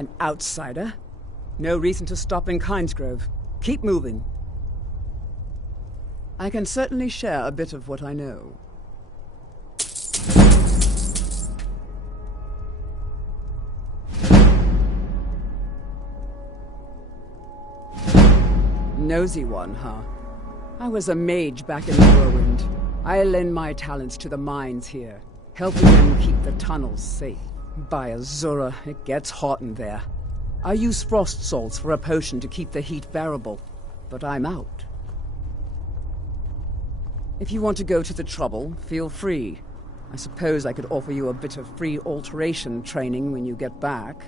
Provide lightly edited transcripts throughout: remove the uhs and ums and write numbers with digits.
An outsider? No reason to stop in Kynesgrove. Keep moving. I can certainly share a bit of what I know. Nosy one, huh? I was a mage back in Morrowind. I lend my talents to the mines here, helping them keep the tunnels safe. By Azura, it gets hot in there. I use frost salts for a potion to keep the heat bearable, but I'm out. If you want to go to the trouble, feel free. I suppose I could offer you a bit of free alteration training when you get back.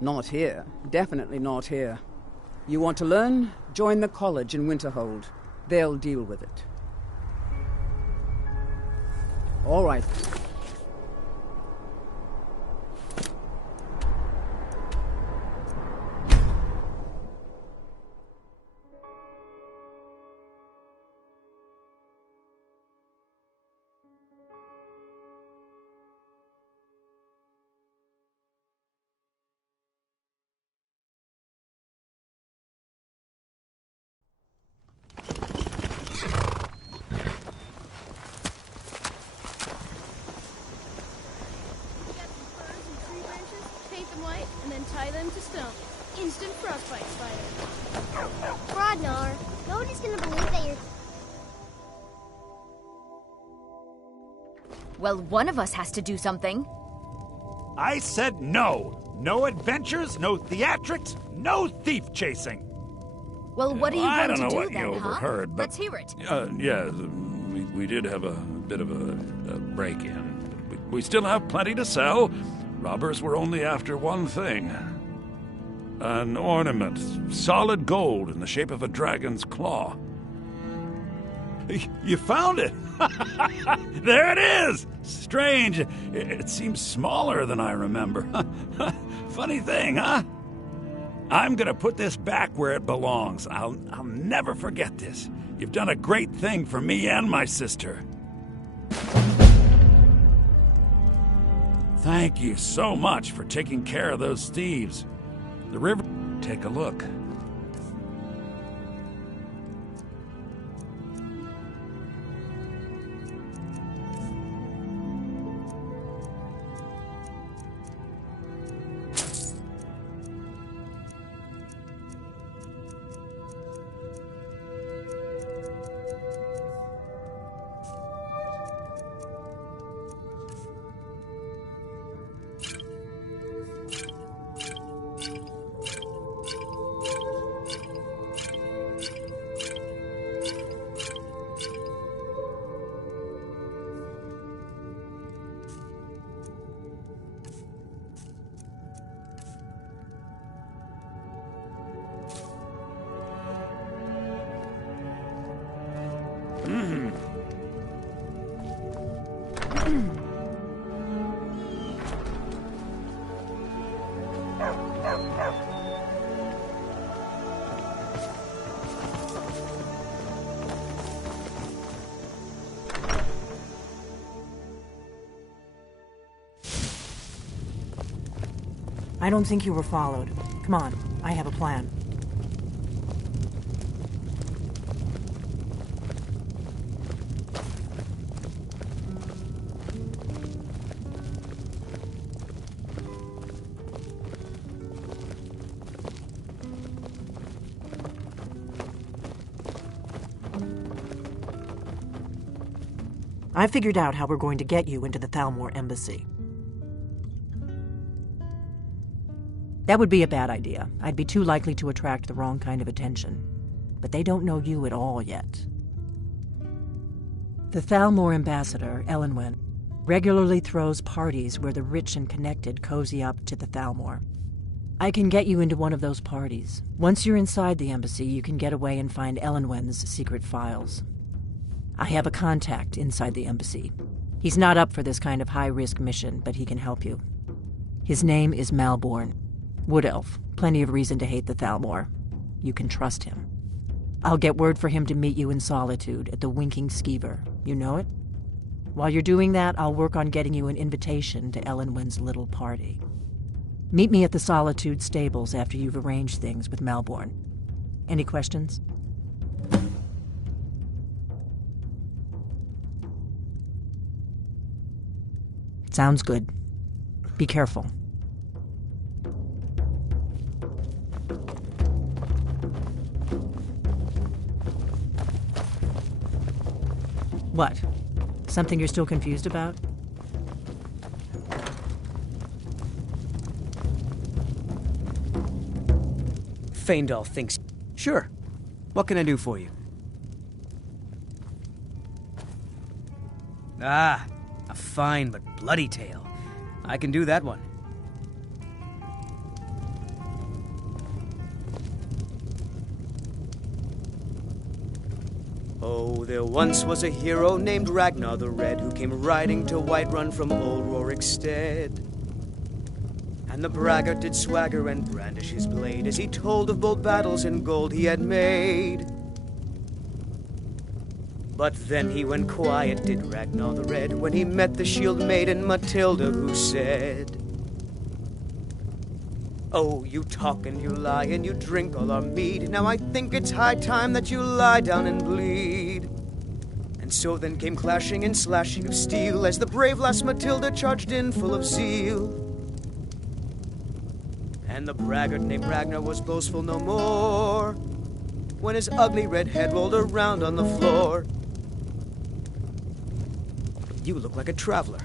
Not here. Definitely not here. You want to learn? Join the college in Winterhold. They'll deal with it. All right. And then tie them to stone. Instant frostbite spider. Rodnar, nobody's gonna believe that you're... Well, one of us has to do something. I said no. No adventures, no theatrics, no thief chasing. Well, what are you going to do then, I don't know what you overheard, but... Let's hear it. Yeah, we did have a bit of a break-in. We still have plenty to sell. Robbers were only after one thing. An ornament, solid gold in the shape of a dragon's claw. You found it! There it is! Strange. It seems smaller than I remember. Funny thing, huh? I'm gonna put this back where it belongs. I'll never forget this. You've done a great thing for me and my sister. Thank you so much for taking care of those thieves. The river... Take a look. I don't think you were followed. Come on, I have a plan. I figured out how we're going to get you into the Thalmor embassy. That would be a bad idea. I'd be too likely to attract the wrong kind of attention. But they don't know you at all yet. The Thalmor ambassador, Elenwen, regularly throws parties where the rich and connected cozy up to the Thalmor. I can get you into one of those parties. Once you're inside the embassy, you can get away and find Elenwen's secret files. I have a contact inside the embassy. He's not up for this kind of high-risk mission, but he can help you. His name is Malborn. Wood Elf. Plenty of reason to hate the Thalmor. You can trust him. I'll get word for him to meet you in Solitude at the Winking Skeever. You know it? While you're doing that, I'll work on getting you an invitation to Elenwen's little party. Meet me at the Solitude Stables after you've arranged things with Malborn. Any questions? Sounds good. Be careful. What? Something you're still confused about? Faendal thinks... Sure. What can I do for you? Ah, a fine but bloody tale. I can do that one. Oh, there once was a hero named Ragnar the Red who came riding to Whiterun from old Rorikstead. And the braggart did swagger and brandish his blade as he told of bold battles and gold he had made. But then he went quiet, did Ragnar the Red, when he met the shield maiden Matilda, who said, "Oh, you talk and you lie and you drink all our mead. Now I think it's high time that you lie down and bleed." And so then came clashing and slashing of steel as the brave lass Matilda charged in full of zeal. And the braggart named Ragnar was boastful no more when his ugly red head rolled around on the floor. You look like a traveler,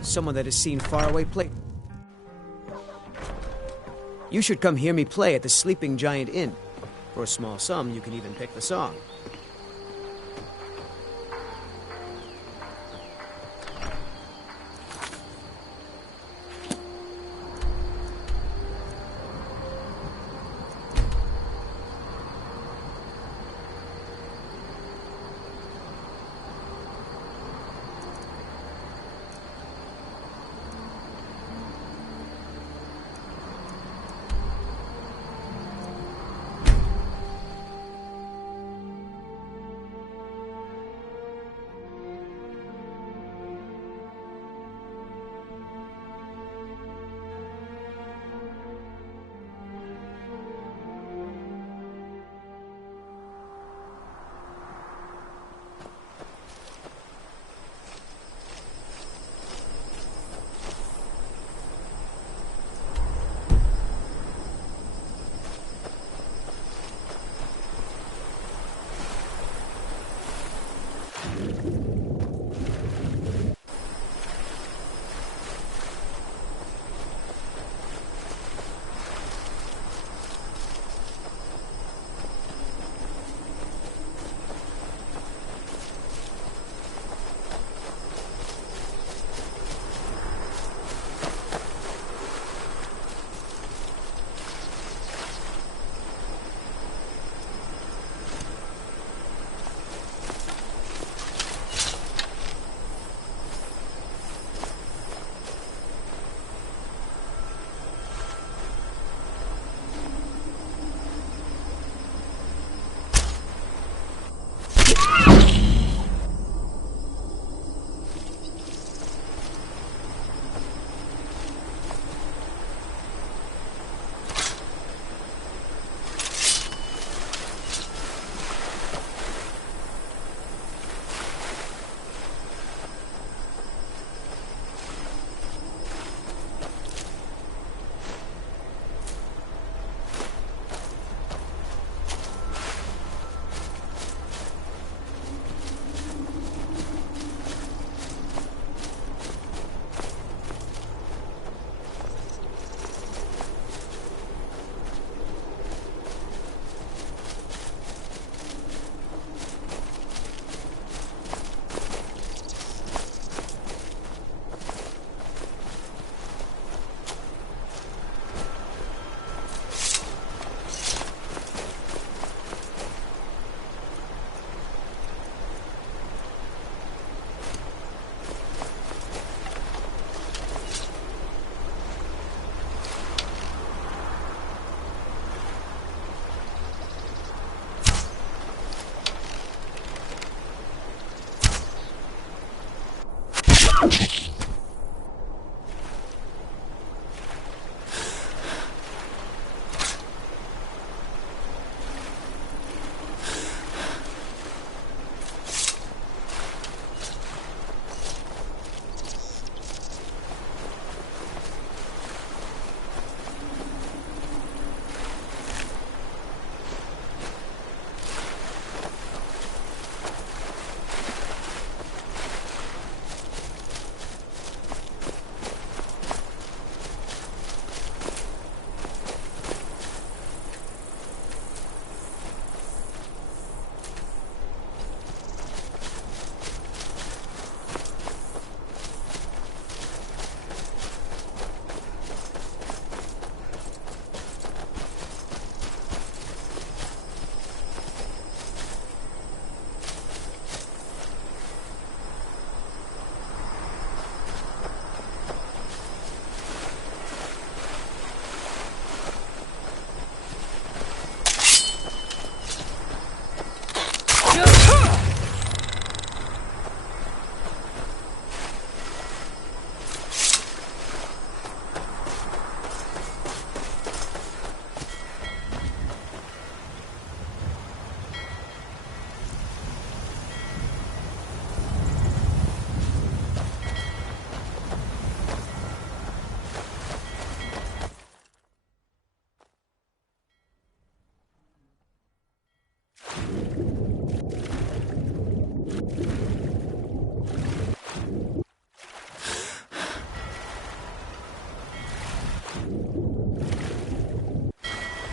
someone that has seen faraway play. You should come hear me play at the Sleeping Giant Inn. For a small sum, you can even pick the song.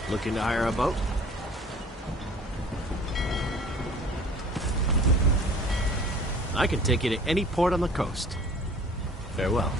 Looking to hire a boat? I can take you to any port on the coast. Farewell.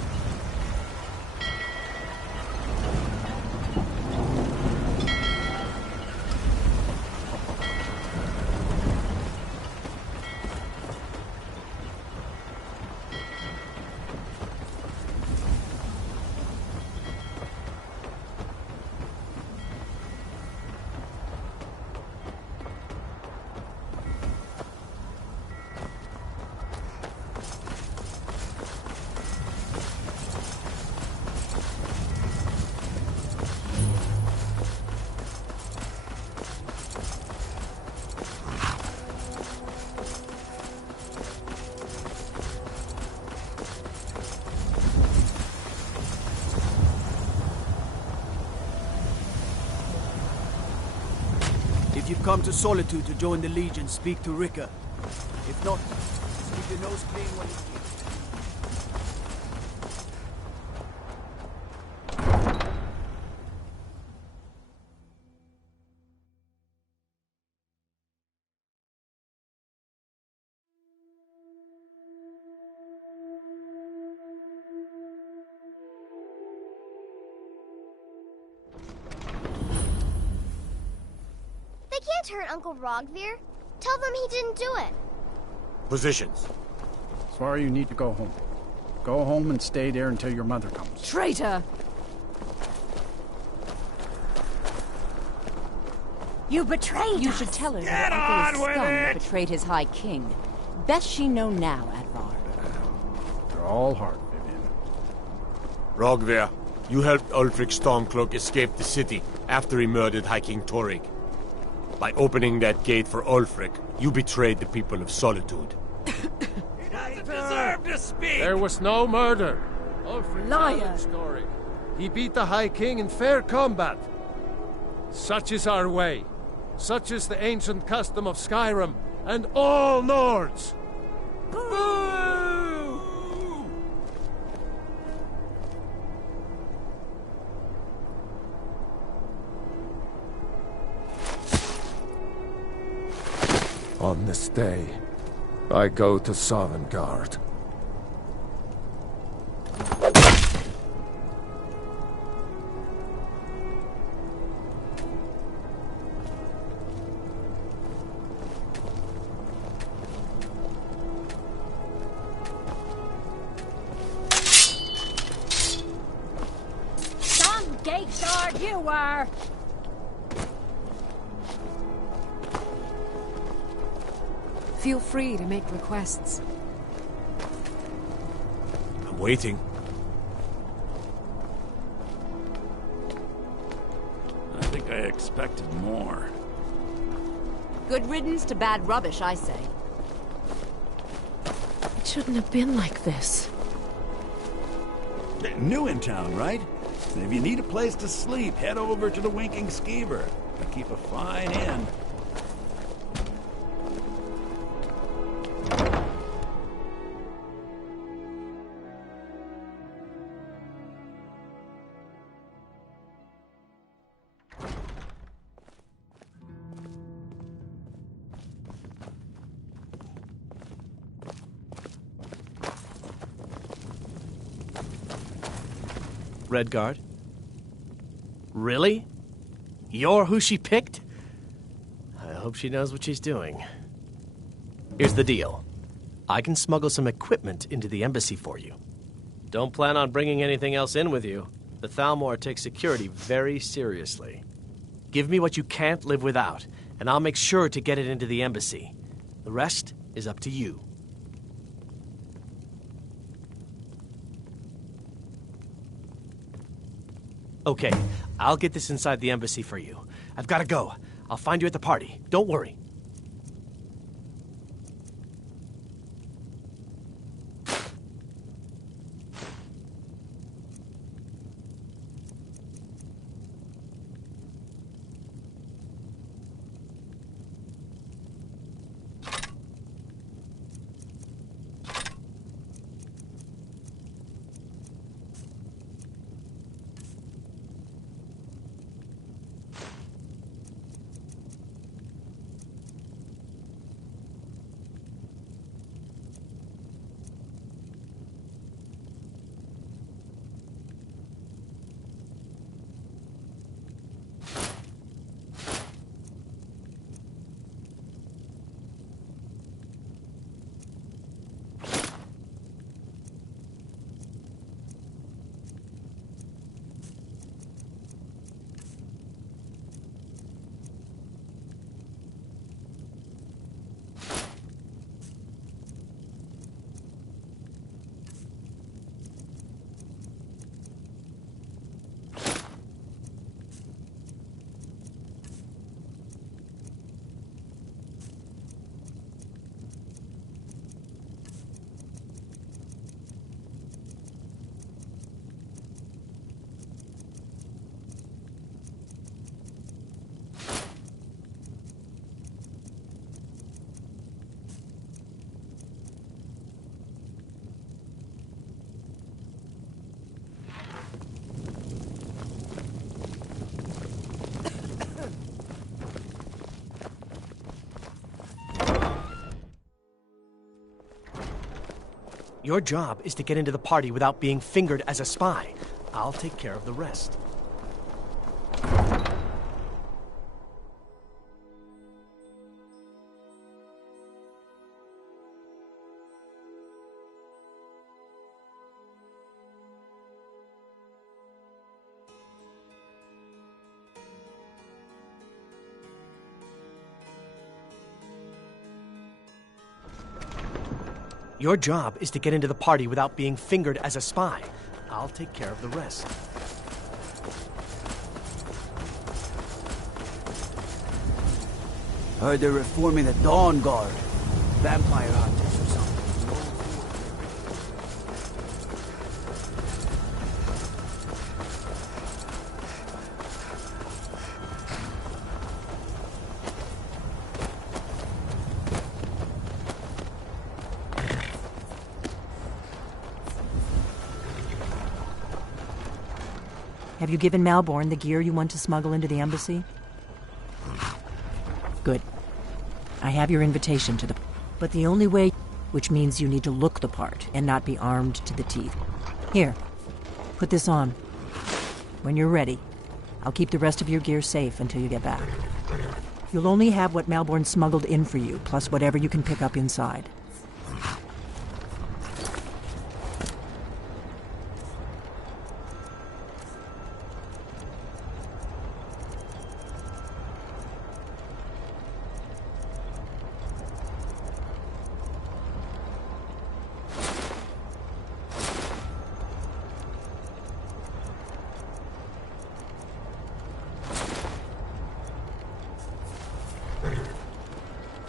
If you've come to Solitude to join the Legion, speak to Rika. If not, keep your nose clean when you speak. They can't hurt Uncle Rogvir. Tell them he didn't do it. Positions. Sorry, you need to go home. Go home and stay there until your mother comes. Traitor! You betrayed You us. should tell her Get that her on uncle is with scum that it! betrayed his High King. Best she know now, Advar. They're all heart, Vivian. Rogvir, you helped Ulfric Stormcloak escape the city after he murdered High King Torrig. By opening that gate for Ulfric, you betrayed the people of Solitude. He doesn't deserve to speak! There was no murder. Ulfric challenged Torrig. He beat the High King in fair combat. Such is our way. Such is the ancient custom of Skyrim and all Nords. Boo! On this day, I go to Sovngarde. Some gate guard you were! Feel free to make requests. Waiting. I think I expected more. Good riddance to bad rubbish, I say. It shouldn't have been like this. New in town, right? If you need a place to sleep, head over to the Winking Skeever. I keep a fine inn. Redguard? Really? You're who she picked? I hope she knows what she's doing. Here's the deal. I can smuggle some equipment into the embassy for you. Don't plan on bringing anything else in with you. The Thalmor takes security very seriously. Give me what you can't live without, and I'll make sure to get it into the embassy. The rest is up to you. Okay, I'll get this inside the embassy for you. I've got to go. I'll find you at the party. Don't worry. Your job is to get into the party without being fingered as a spy. I'll take care of the rest. Your job is to get into the party without being fingered as a spy. I'll take care of the rest. Heard they're reforming the Dawn Guard. Vampire hunters or something. Have you given Malborn the gear you want to smuggle into the embassy? Good. I have your invitation to the... But the only way... Which means you need to look the part and not be armed to the teeth. Here, put this on. When you're ready, I'll keep the rest of your gear safe until you get back. You'll only have what Malborn smuggled in for you, plus whatever you can pick up inside.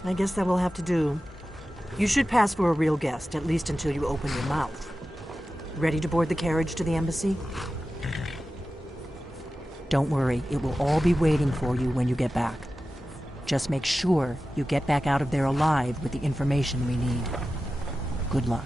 I guess that will have to do. You should pass for a real guest, at least until you open your mouth. Ready to board the carriage to the embassy? Don't worry, it will all be waiting for you when you get back. Just make sure you get back out of there alive with the information we need. Good luck.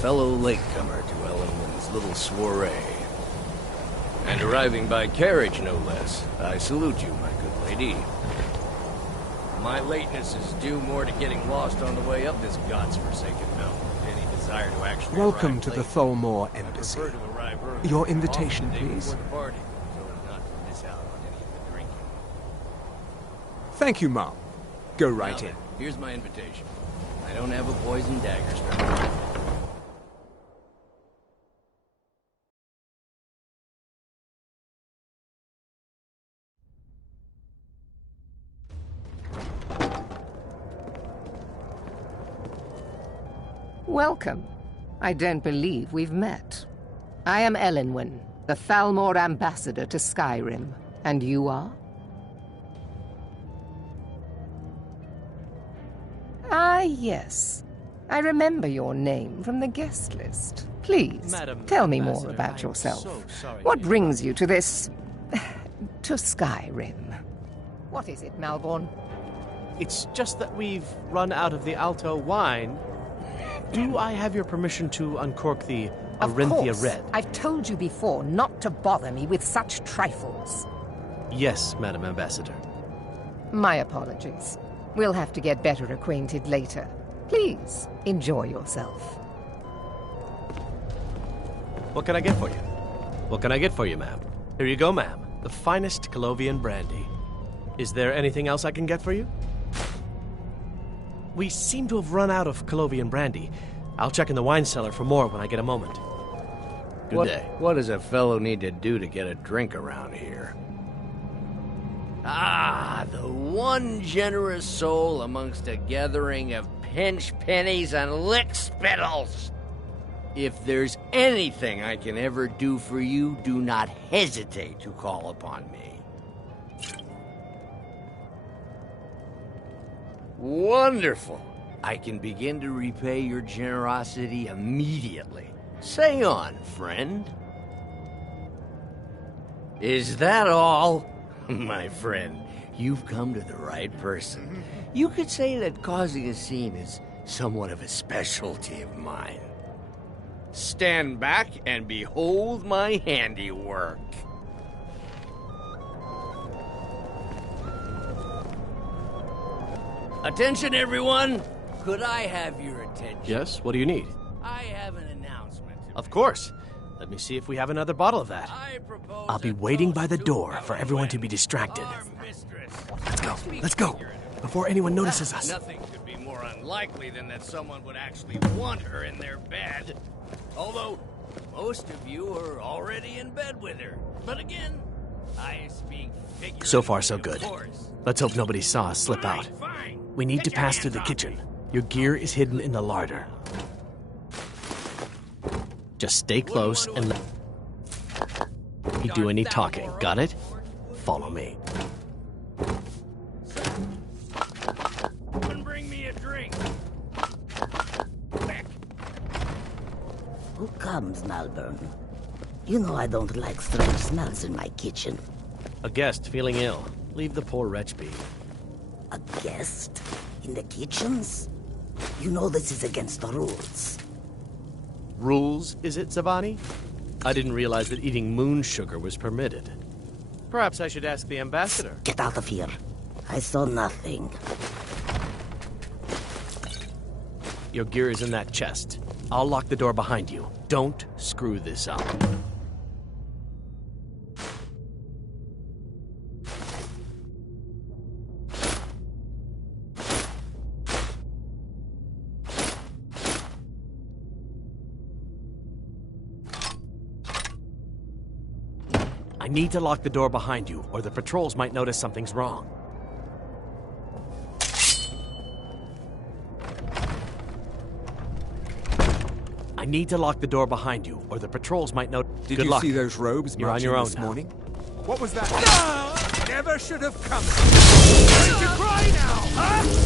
Fellow latecomer to Ellenwood's little soiree. And arriving by carriage, no less. I salute you, my good lady. My lateness is due more to getting lost on the way up this god's-forsaken mountain than any desire to actually Welcome to the Tholmor Embassy. Your invitation, please. Thank you, Mom. Go right in. Here's my invitation. I don't have a poison dagger strapped. Welcome. I don't believe we've met. I am Elenwen, the Thalmor ambassador to Skyrim. And you are? Ah, yes. I remember your name from the guest list. Please, tell me more about yourself. What brings you to this... to Skyrim? What is it, Malborn? It's just that we've run out of the Alto wine. Do I have your permission to uncork the Arinthia Red? I've told you before not to bother me with such trifles. Yes, Madam Ambassador. My apologies. We'll have to get better acquainted later. Please, enjoy yourself. What can I get for you? What can I get for you, ma'am? Here you go, ma'am. The finest Colovian brandy. Is there anything else I can get for you? We seem to have run out of Colovian brandy. I'll check in the wine cellar for more when I get a moment. Good day. What does a fellow need to do to get a drink around here? Ah, the one generous soul amongst a gathering of pinch pennies and lick spittles. If there's anything I can ever do for you, do not hesitate to call upon me. Wonderful. I can begin to repay your generosity immediately. Say on, friend. Is that all? My friend, you've come to the right person. You could say that causing a scene is somewhat of a specialty of mine. Stand back and behold my handiwork. Attention, everyone! Could I have your attention? Yes, what do you need? I have an announcement. Of course. Let me see if we have another bottle of that. I'll be waiting by the door for everyone to be distracted. Let's go. Let's go. Before anyone notices us. Nothing could be more unlikely than that someone would actually want her in their bed. Although, most of you are already in bed with her. But again, I speak figuratively. So far, so good. Let's hope nobody saw us slip out. We need to pass through the kitchen. Your gear is hidden in the larder. Just stay close and let me do any talking. Got it? Follow me. Bring me a drink. Who comes, Malborn? You know I don't like strange smells in my kitchen. A guest feeling ill. Leave the poor wretch be. A guest? In the kitchens? You know this is against the rules. Rules, is it, Zavani? I didn't realize that eating moon sugar was permitted. Perhaps I should ask the ambassador. Get out of here. I saw nothing. Your gear is in that chest. I'll lock the door behind you. Don't screw this up. I need to lock the door behind you, or the patrols might notice something's wrong. I need to lock the door behind you, or the patrols might notice. Did Good you luck. see those robes You're on marching your own this now. morning? What was that? Never should have come. Ready to cry now, huh?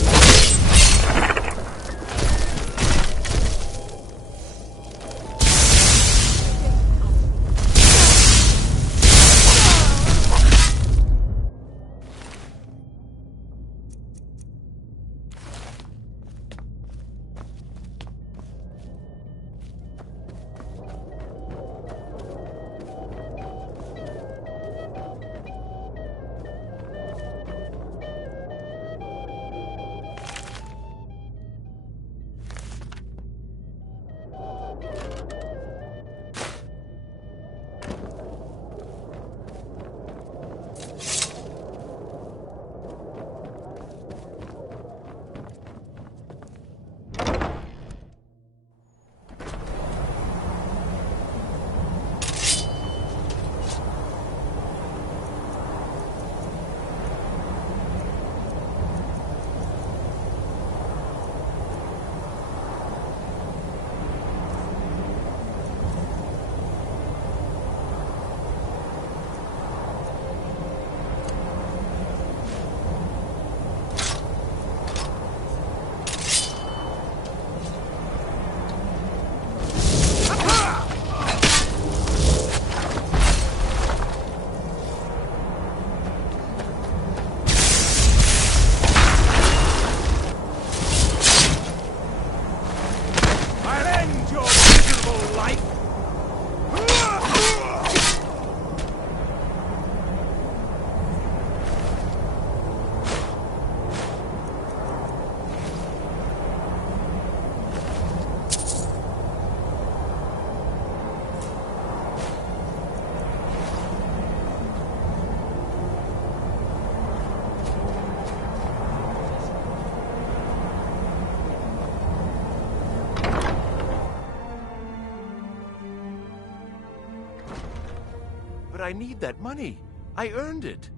But I need that money. I earned it.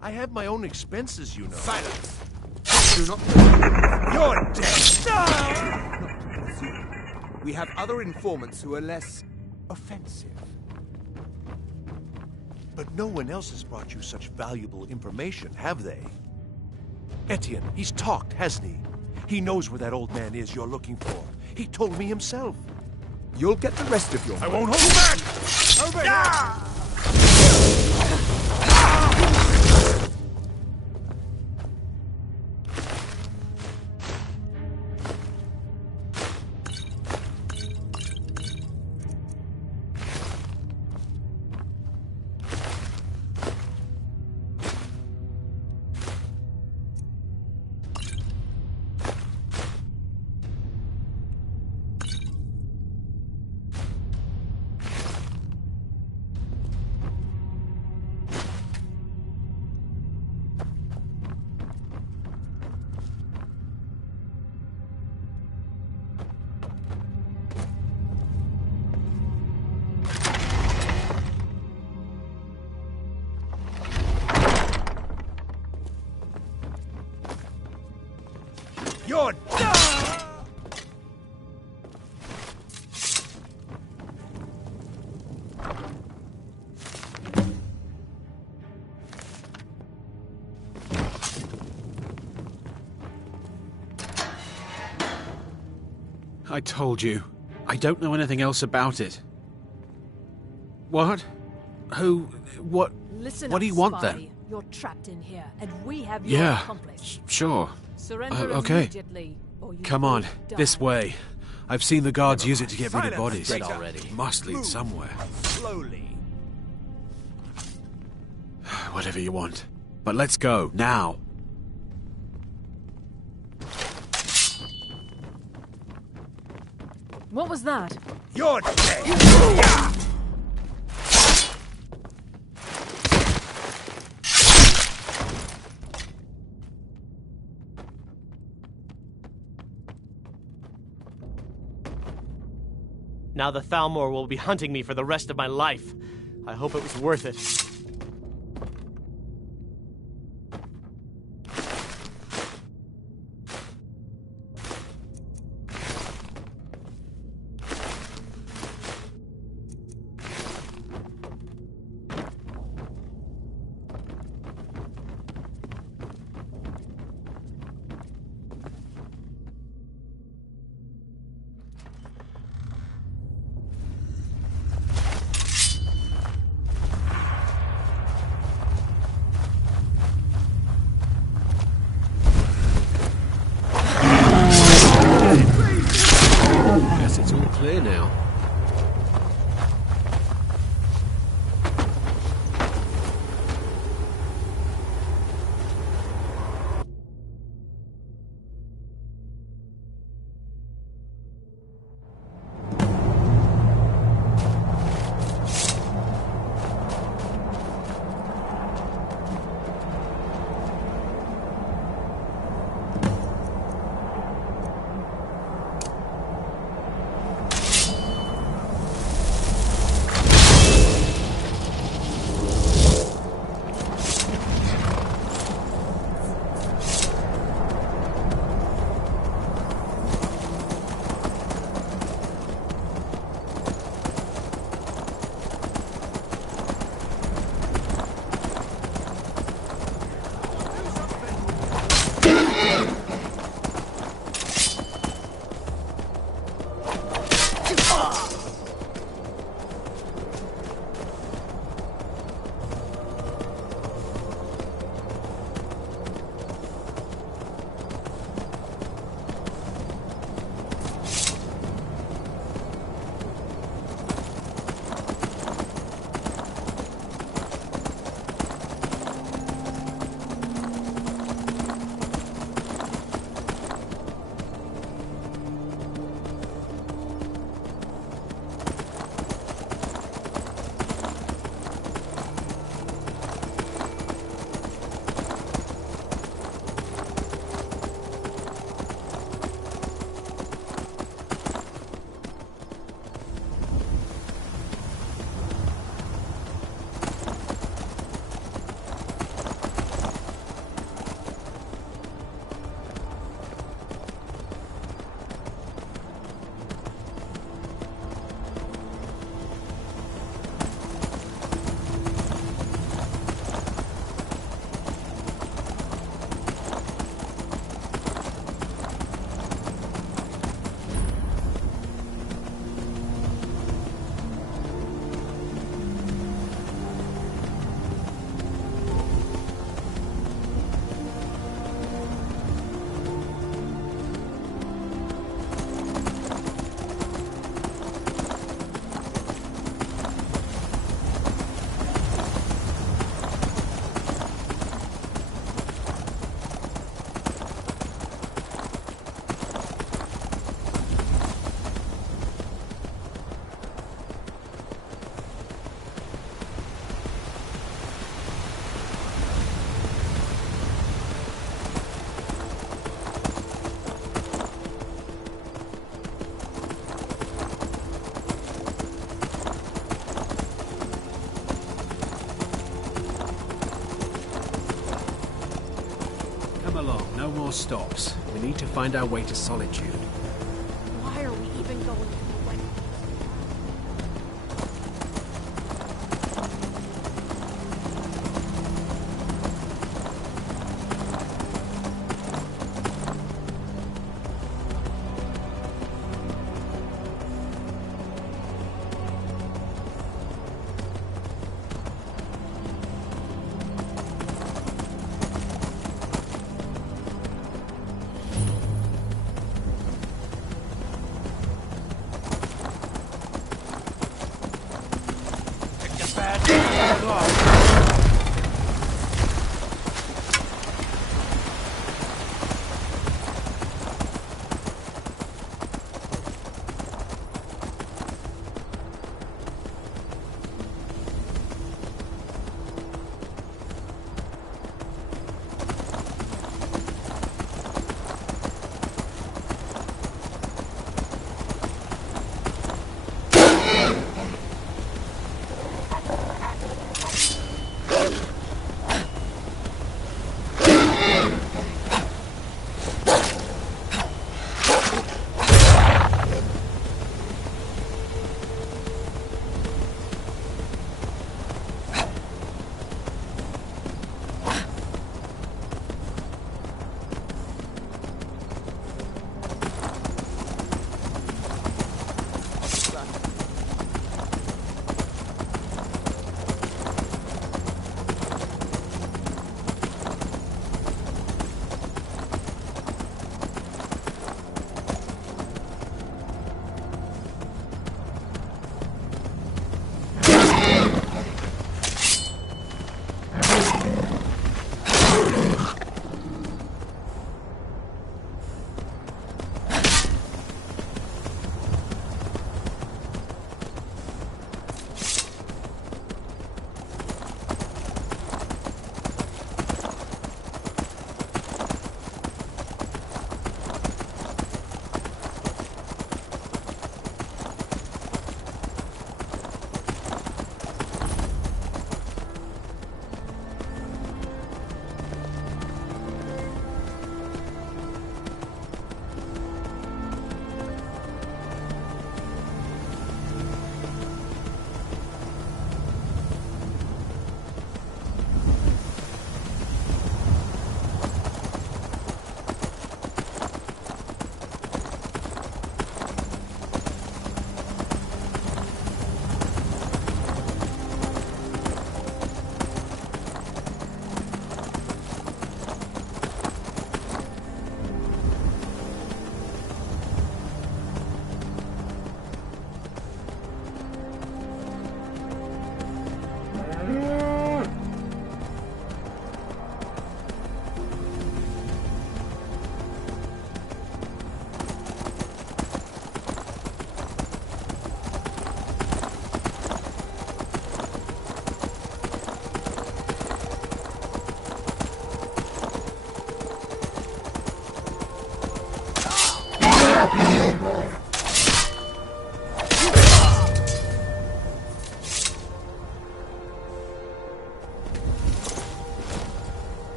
I have my own expenses, you know. Silence! Do not... You're dead! No! We have other informants who are less offensive. But no one else has brought you such valuable information, have they? Etienne, he's talked, hasn't he? He knows where that old man is you're looking for. He told me himself. You'll get the rest of your... I won't hold back! Over here! You're done! I told you. I don't know anything else about it. What? Who? What? Listen what up, do you want spy. then? You're trapped in here, and we have your Yeah. accomplice. Sure. Surrender Okay. immediately, or you Come will on, die. this way. I've seen the guards use it to get rid of Silence, bodies. traitor. Already. Must lead somewhere. Slowly. Whatever you want. But let's go, now. What was that? You're dead! Now the Thalmor will be hunting me for the rest of my life. I hope it was worth it. Guess it's all clear now. No more stops. We need to find our way to Solitude. Why are we even going through the way?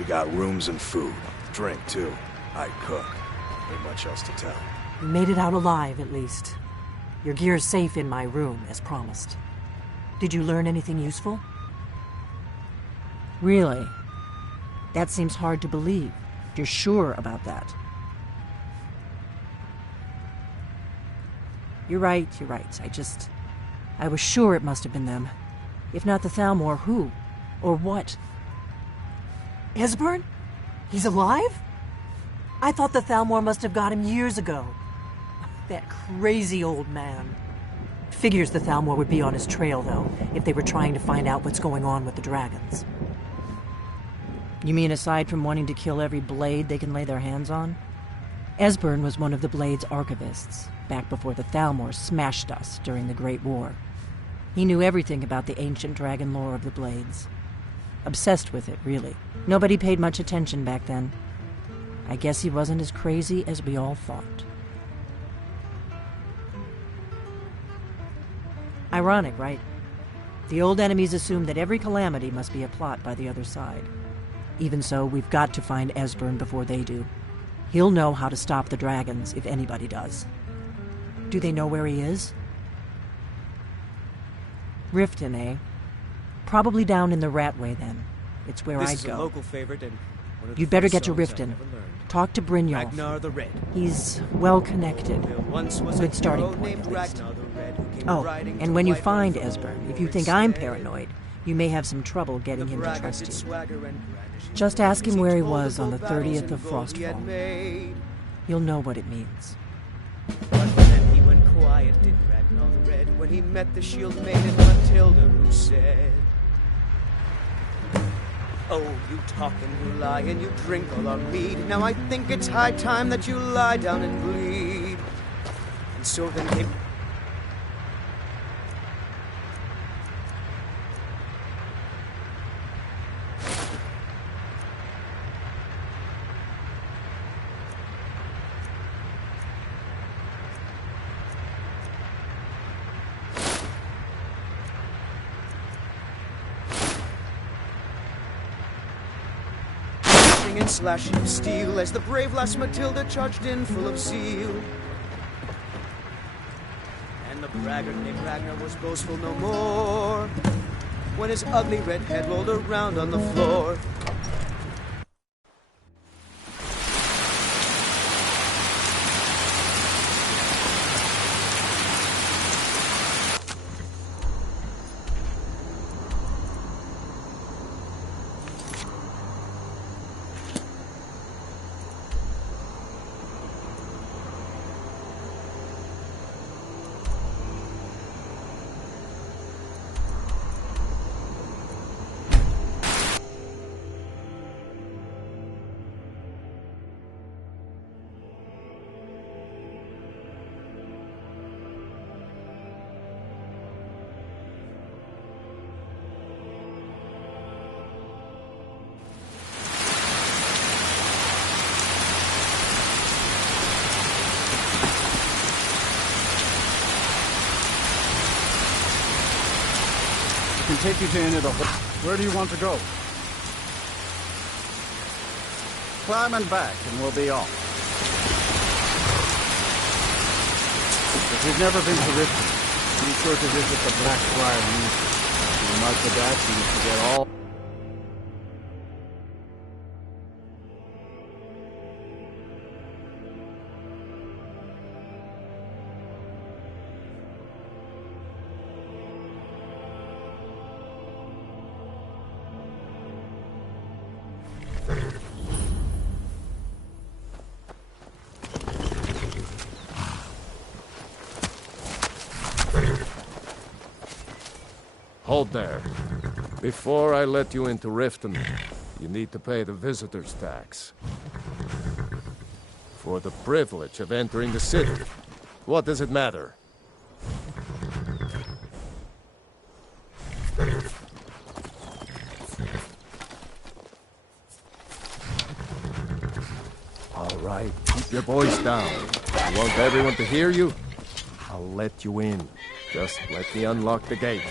We got rooms and food. Drink, too. I cook. Ain't much else to tell. You made it out alive, at least. Your gear's safe in my room, as promised. Did you learn anything useful? Really? That seems hard to believe. You're sure about that? You're right. I was sure it must have been them. If not the Thalmor, who? Or what? Esbern? He's alive? I thought the Thalmor must have got him years ago. That crazy old man. Figures the Thalmor would be on his trail, though, if they were trying to find out what's going on with the dragons. You mean aside from wanting to kill every blade they can lay their hands on? Esbern was one of the Blade's archivists, back before the Thalmor smashed us during the Great War. He knew everything about the ancient dragon lore of the Blades. Obsessed with it, really. Nobody paid much attention back then. I guess he wasn't as crazy as we all thought. Ironic, right? The old enemies assumed that every calamity must be a plot by the other side. Even so, we've got to find Esbern before they do. He'll know how to stop the dragons, if anybody does. Do they know where he is? Riften, eh? Probably down in the Ratway, then. It's where I'd go. This is a local favorite and one of the You'd better first get to songs I've Riften. ever learned. Talk to Brynjolf. Ragnar the Red. He's well-connected. There once was Good a starting hero point, named at least. Ragnar the Red who came Oh, riding and to when you Whiterun find from Esbern, if you Ulfric think I'm stead. paranoid, you may have some trouble getting The him to braggart trust did you. swagger and brandish his Just blade ask as him he where he told was of on the battles 30th in of gold he had Frostfall. made. You'll know what it means. But then he went quiet, did Ragnar the Red, when he met the shield maiden Matilda, who said, "Oh, you talk and you lie and you drink all our mead. Now I think it's high time that you lie down and bleed." And so then came... and slashing of steel as the brave lass Matilda charged in full of zeal. And the braggart named Ragnar was boastful no more when his ugly red head rolled around on the floor. Take you to any of the... Where do you want to go? Climb and back, and we'll be off. If you've never been to Riften, be sure to visit the Blackfriar Museum. If you mark the that, you can forget all... Hold there. Before I let you into Riften, you need to pay the visitor's tax. For the privilege of entering the city. What does it matter? All right, keep your voice down. You want everyone to hear you? I'll let you in. Just let me unlock the gate.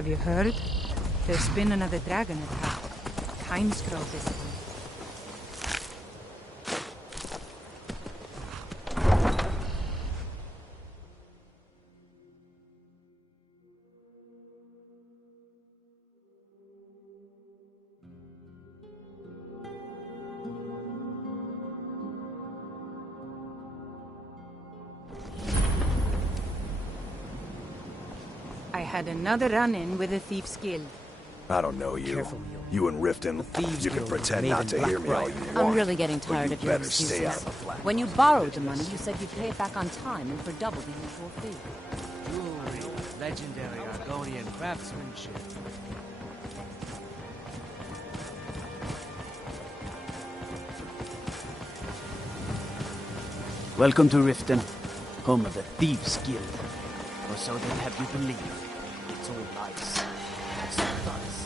Have you heard? There's been another dragon attack. Heimskro this week. I had another run-in with the Thieves Guild. I don't know you. You and Riften, you can pretend not to hear me all you want. I'm really getting tired of your better stay out excuses. of the flat. When you borrowed the money, you said you'd pay it back on time and for double the usual fee. Jewelry, legendary Argonian craftsmanship. Welcome to Riften, home of the Thieves Guild. Or so they'd have you believe. It's all lies. It's all lies.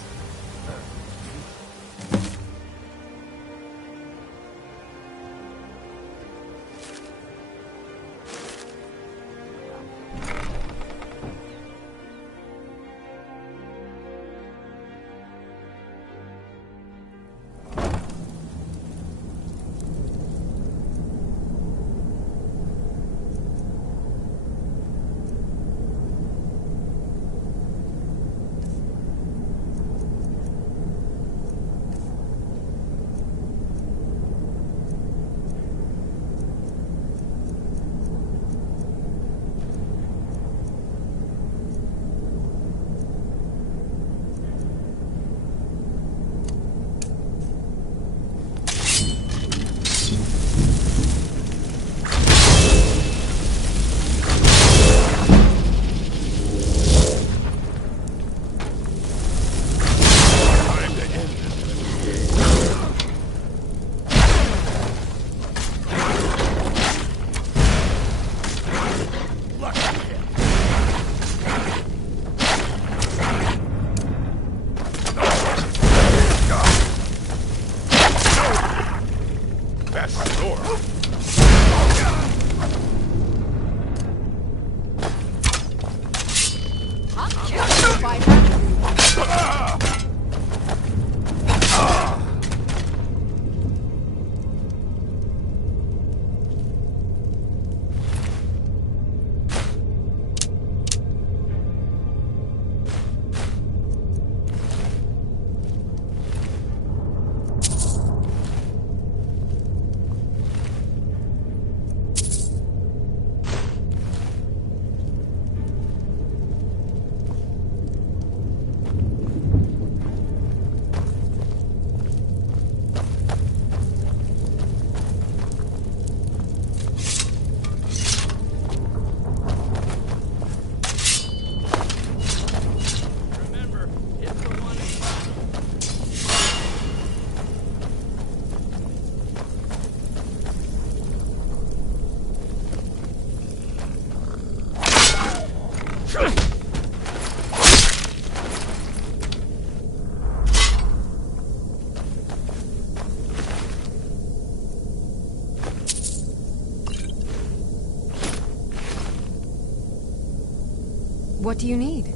What do you need?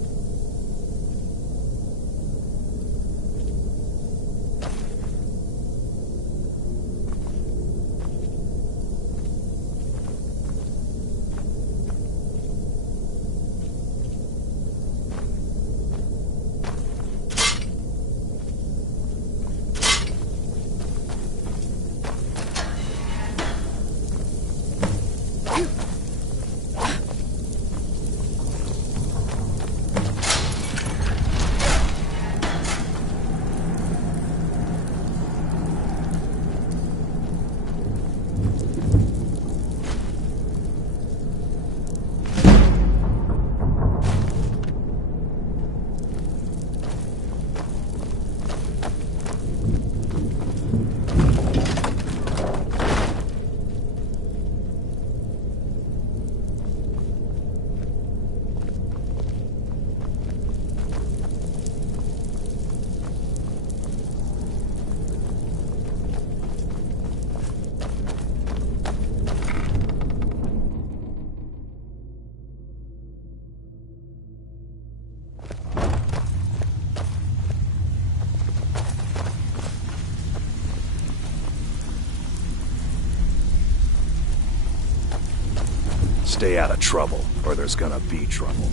Stay out of trouble, or there's gonna be trouble.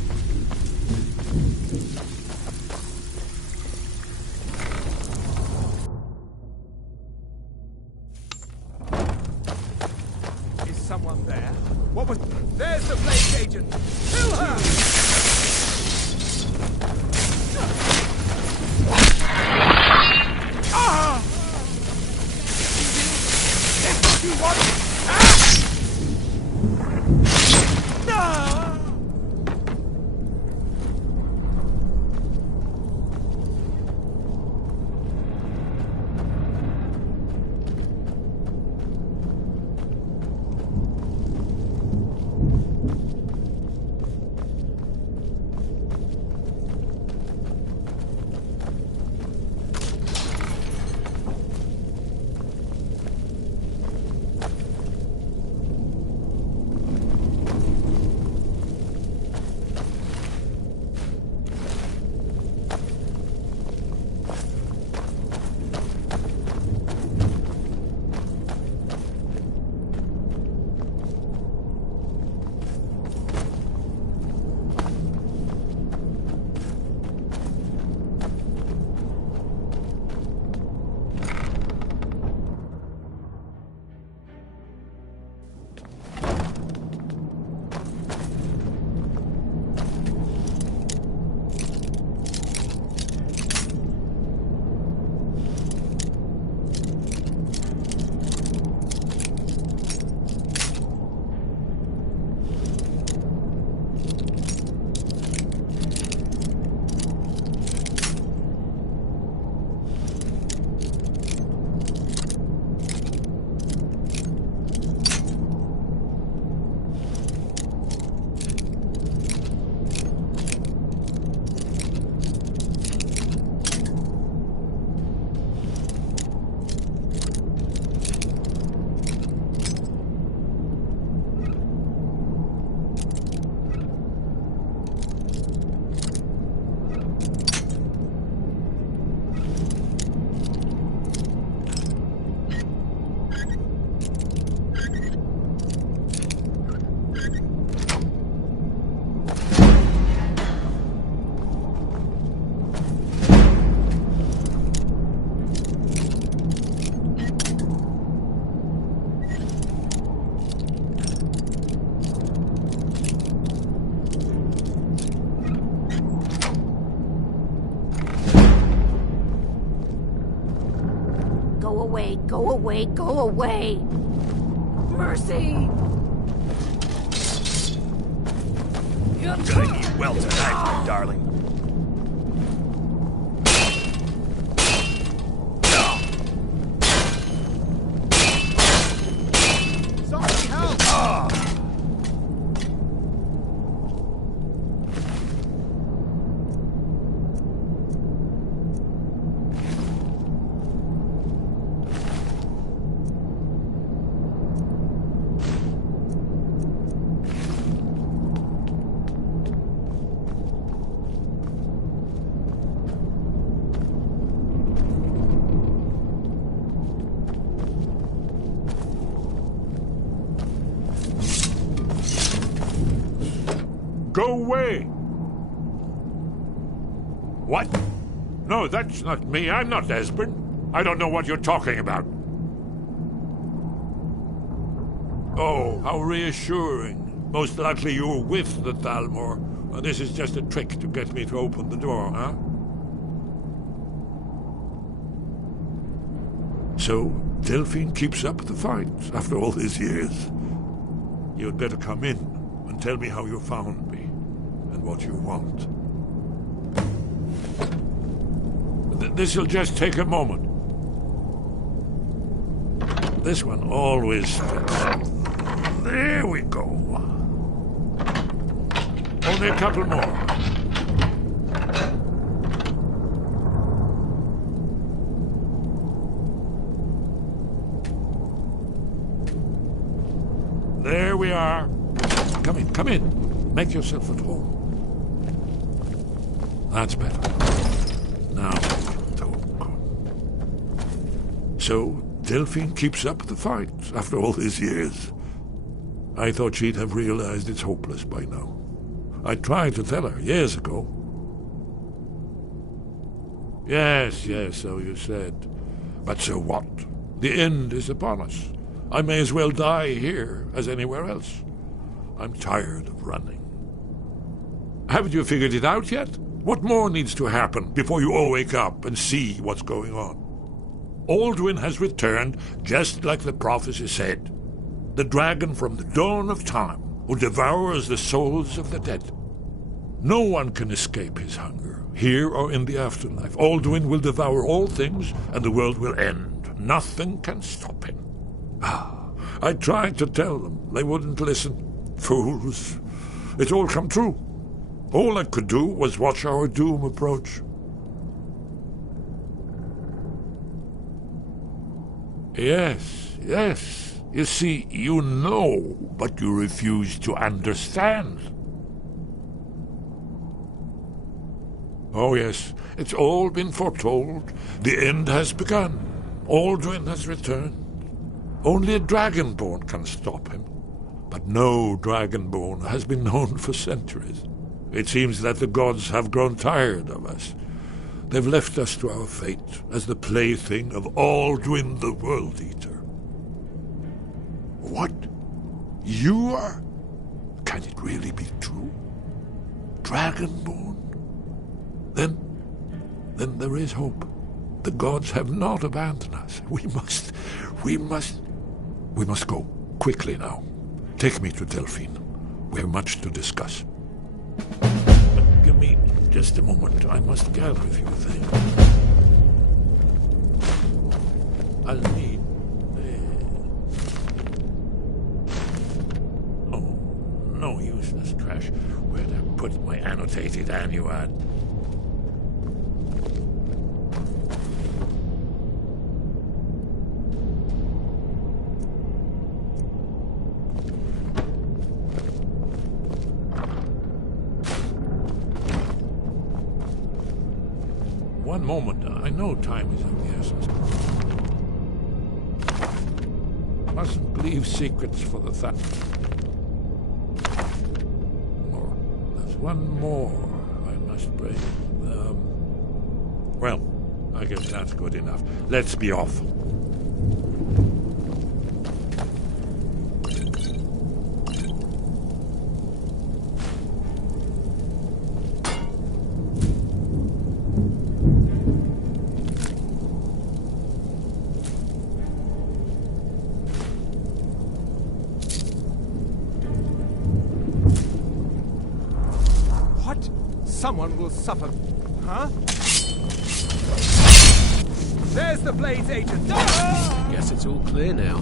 Is someone there? What was... There's the Blake agent! Kill her! Ah! That's what you want? Ah! Go away, go away! Mercy! I'm gonna eat well tonight, my darling. Somebody help! Go away! What? No, that's not me. I'm not Esbern. I don't know what you're talking about. Oh, how reassuring. Most likely you were with the Thalmor. This is just a trick to get me to open the door, huh? So, Delphine keeps up the fight after all these years. You'd better come in and tell me how you found me and what you want. This'll just take a moment. This one always fits. There we go. Only a couple more. There we are. Come in, come in. Make yourself at home. That's better. Now we can talk. So, Delphine keeps up the fight after all these years. I thought she'd have realized it's hopeless by now. I tried to tell her years ago. Yes, so you said. But so what? The end is upon us. I may as well die here as anywhere else. I'm tired of running. Haven't you figured it out yet? What more needs to happen before you all wake up and see what's going on? Alduin has returned just like the prophecy said. The dragon from the dawn of time who devours the souls of the dead. No one can escape his hunger, here or in the afterlife. Alduin will devour all things and the world will end. Nothing can stop him. I tried to tell them. They wouldn't listen. Fools. It's all come true. All I could do was watch our doom approach. Yes. You see, you know, but you refuse to understand. Oh yes, it's all been foretold. The end has begun. Alduin has returned. Only a dragonborn can stop him. But no dragonborn has been known for centuries. It seems that the gods have grown tired of us. They've left us to our fate as the plaything of Alduin the World Eater. What? You are? Can it really be true? Dragonborn? Then there is hope. The gods have not abandoned us. We must go quickly now. Take me to Delphine. We have much to discuss. Give me just a moment. I must gather a few things. I'll need... no useless trash. Where'd I put my annotated annuad? One moment. I know time is of the essence. Mustn't leave secrets for the thunder. There's one more I must bring. Well, I guess that's good enough. Let's be off. Someone will suffer. Huh? There's the Blades agent! Ah! Guess it's all clear now.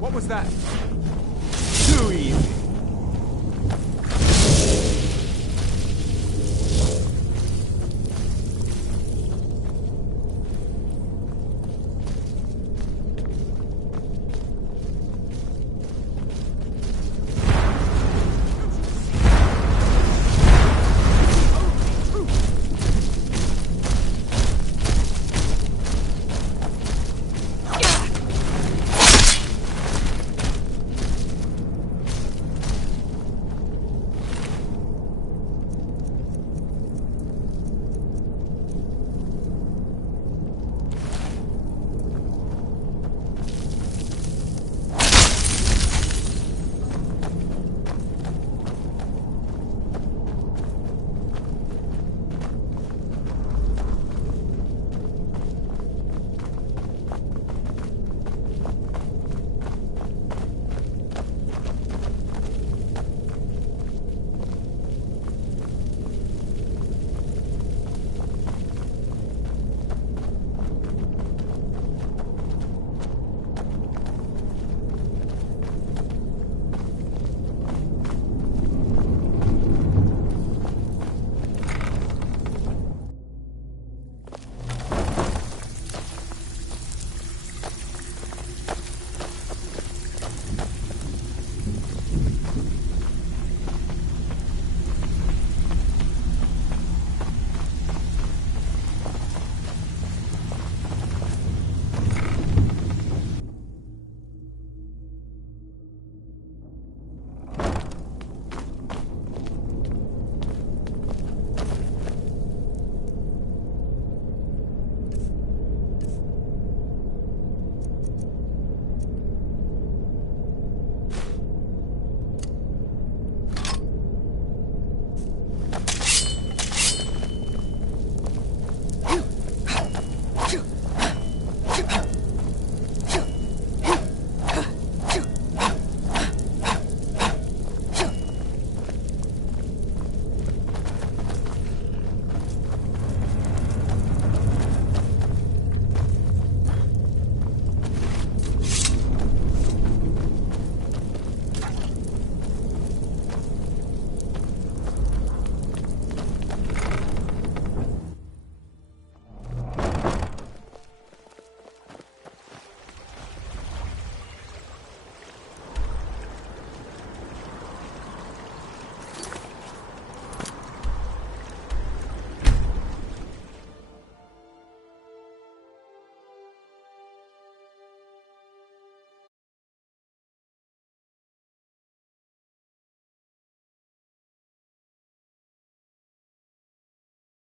What was that? Too easy.